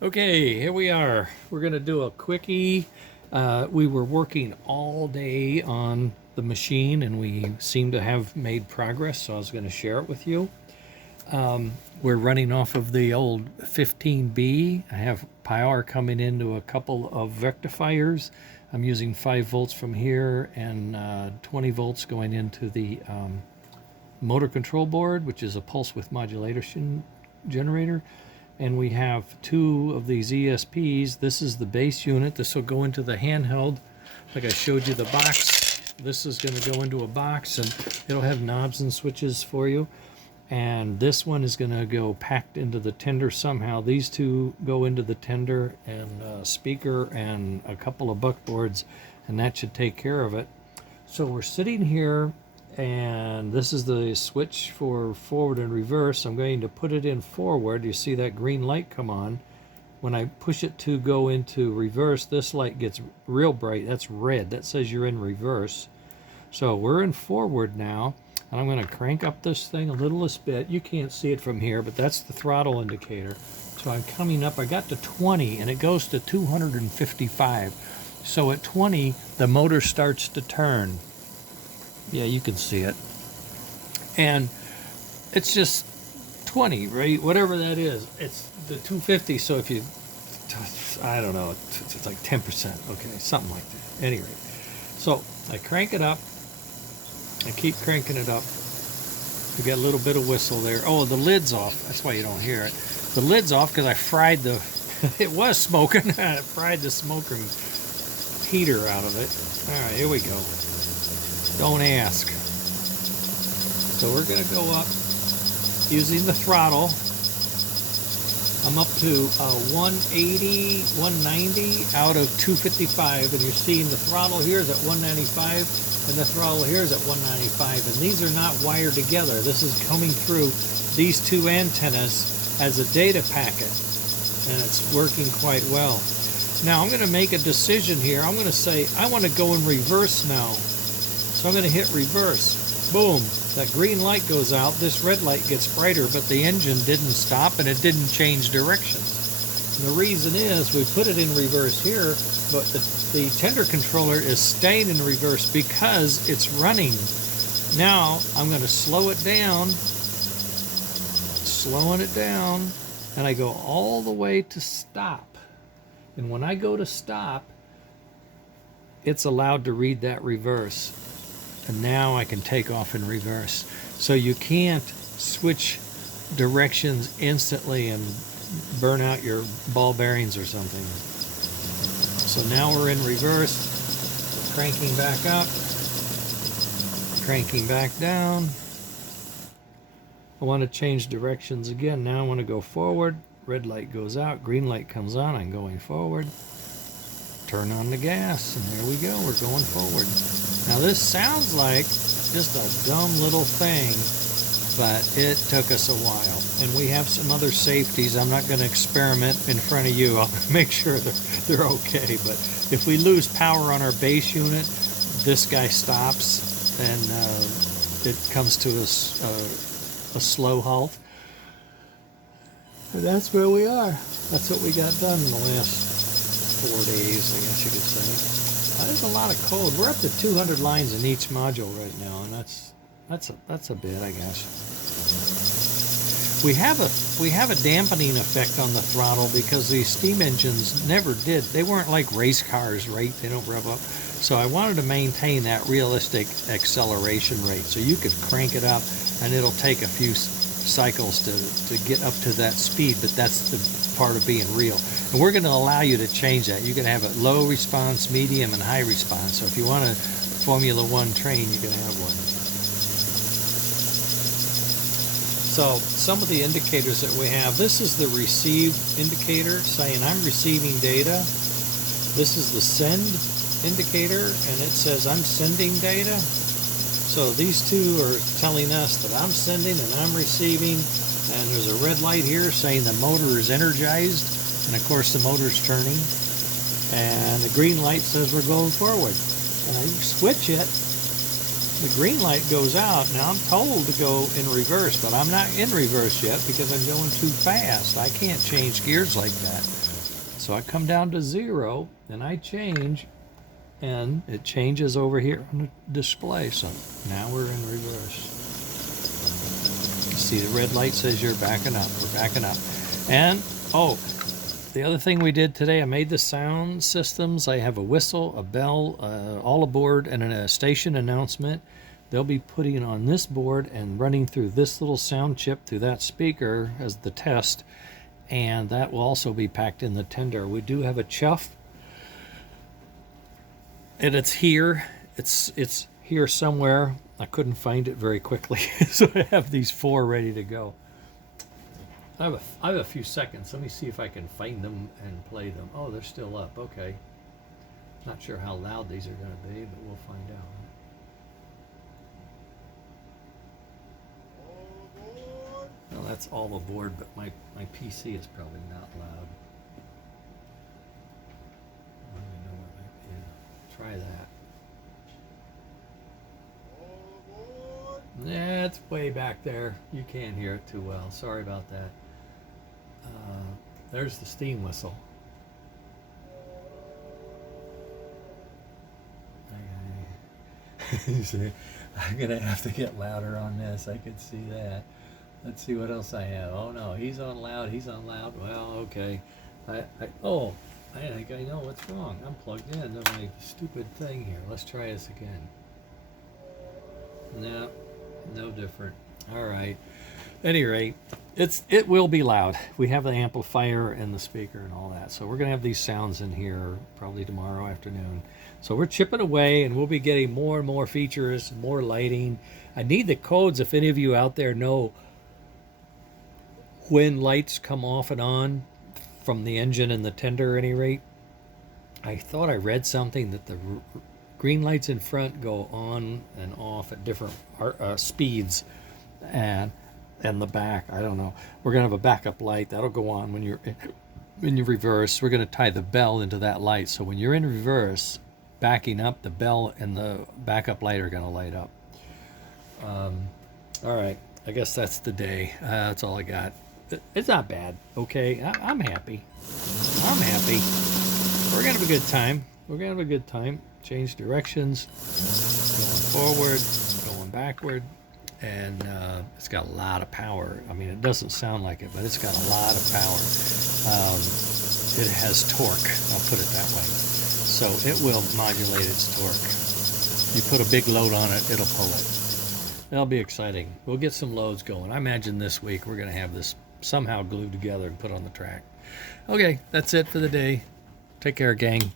Okay, here we are. We're going to do a quickie. We were working all day on the machine and we seem to have made progress, so I was going to share it with you. We're running off of the old 15B. I have power coming into a couple of rectifiers. I'm using 5 volts from here and 20 volts going into the motor control board, which is a pulse width modulation generator. And we have 2 of these ESPs. This is the base unit. This will go into the handheld. Like I showed you the box. This is going to go into a box and it'll have knobs and switches for you. And this one is going to go packed into the tender somehow. These 2 go into the tender and speaker and a couple of buckboards, and that should take care of it. So we're sitting here, and this is the switch for forward and reverse. I'm going to put it in forward. You see that green light come on. When I push it to go into reverse, this light gets real bright. That's red. That says you're in reverse. So we're in forward now, and I'm going to crank up this thing a little bit. You can't see it from here, but that's the throttle indicator. So I'm coming up. I got to 20, and it goes to 255. So at 20, the motor starts to turn. Yeah, you can see it. And it's just 20, right? Whatever that is. It's the 250, so if you, I don't know, it's like 10%. Okay, something like that. At any rate. So I crank it up. I keep cranking it up. We got a little bit of whistle there. Oh, the lid's off. That's why you don't hear it. The lid's off because I fried the, it was smoking. I fried the smoker heater out of it. All right, here we go. Don't ask. So we're going to go up using the throttle. I'm up to 180, 190 out of 255, and you're seeing the throttle here is at 195 and the throttle here is at 195, and these are not wired together. This is coming through these 2 antennas as a data packet, and it's working quite well. Now I'm going to make a decision here. I'm going to say I want to go in reverse now. So I'm going to hit reverse. Boom. That green light goes out. This red light gets brighter, but the engine didn't stop and it didn't change directions. And the reason is we put it in reverse here, but the tender controller is staying in reverse because it's running. Now I'm going to slow it down. Slowing it down. And I go all the way to stop. And when I go to stop, it's allowed to read that reverse. And now I can take off in reverse. So you can't switch directions instantly and burn out your ball bearings or something. So now we're in reverse, cranking back up, cranking back down. I want to change directions again. Now I want to go forward. Red light goes out, green light comes on. I'm going forward. Turn on the gas, and there we go. We're going forward. Now this sounds like just a dumb little thing, but it took us a while. And we have some other safeties. I'm not going to experiment in front of you. I'll make sure they're okay. But if we lose power on our base unit, this guy stops and it comes to a slow halt. And that's where we are. That's what we got done in the last 4 days, I guess you could say. There's a lot of code. We're up to 200 lines in each module right now, and that's a bit, I guess. We have a dampening effect on the throttle because these steam engines never did. They weren't like race cars, right? They don't rev up. So I wanted to maintain that realistic acceleration rate. So you could crank it up, and it'll take a few cycles to get up to that speed, but that's the part of being real. And we're going to allow you to change that. You can have it low response, medium, and high response. So if you want a Formula One train, you can have one. So some of the indicators that we have, this is the receive indicator saying I'm receiving data. This is the send indicator, and it says I'm sending data. So these 2 are telling us that I'm sending and I'm receiving, and there's a red light here saying the motor is energized, and of course the motor's turning, and the green light says we're going forward. And I switch it, the green light goes out. Now I'm told to go in reverse, but I'm not in reverse yet because I'm going too fast. I can't change gears like that. So I come down to 0 and I change, and it changes over here on the display. So now we're in reverse. See, the red light says you're backing up. We're backing up. And, oh, the other thing we did today, I made the sound systems. I have a whistle, a bell, all aboard, and a station announcement. They'll be putting on this board and running through this little sound chip through that speaker as the test. And that will also be packed in the tender. We do have a chuff. And it's here. It's here somewhere. I couldn't find it very quickly, so I have these 4 ready to go. I have a few seconds. Let me see if I can find them and play them. Oh, they're still up. Okay. Not sure how loud these are going to be, but we'll find out. Well, that's all aboard, but my PC is probably not loud. I don't know what yeah, try that. Yeah, it's way back there. You can't hear it too well. Sorry about that. There's the steam whistle. Okay. I'm gonna have to get louder on this. I can see that. Let's see what else I have. Oh no, he's on loud. He's on loud. Well, okay. I think I know what's wrong. I'm plugged into my stupid thing here. Let's try this again. No, no different. All right. At any rate, it will be loud. We have the amplifier and the speaker and all that. So we're gonna have these sounds in here probably tomorrow afternoon. So we're chipping away, and we'll be getting more and more features, more lighting. I need the codes if any of you out there know when lights come off and on from the engine and the tender at any rate. I thought I read something that the green lights in front go on and off at different speeds, and the back, I don't know. We're gonna have a backup light that'll go on when you reverse. We're gonna tie the bell into that light, so when you're in reverse, backing up, the bell and the backup light are gonna light up. All right, I guess that's the day. That's all I got. It's not bad. Okay, I'm happy. I'm happy. We're gonna have a good time. We're gonna have a good time. Change directions, going forward, going backward, and it's got a lot of power. I mean, it doesn't sound like it, but it's got a lot of power. It has torque, I'll put it that way. So it will modulate its torque. You put a big load on it, it'll pull it. That'll be exciting. We'll get some loads going. I imagine this week we're going to have this somehow glued together and put on the track. Okay, that's it for the day. Take care, gang.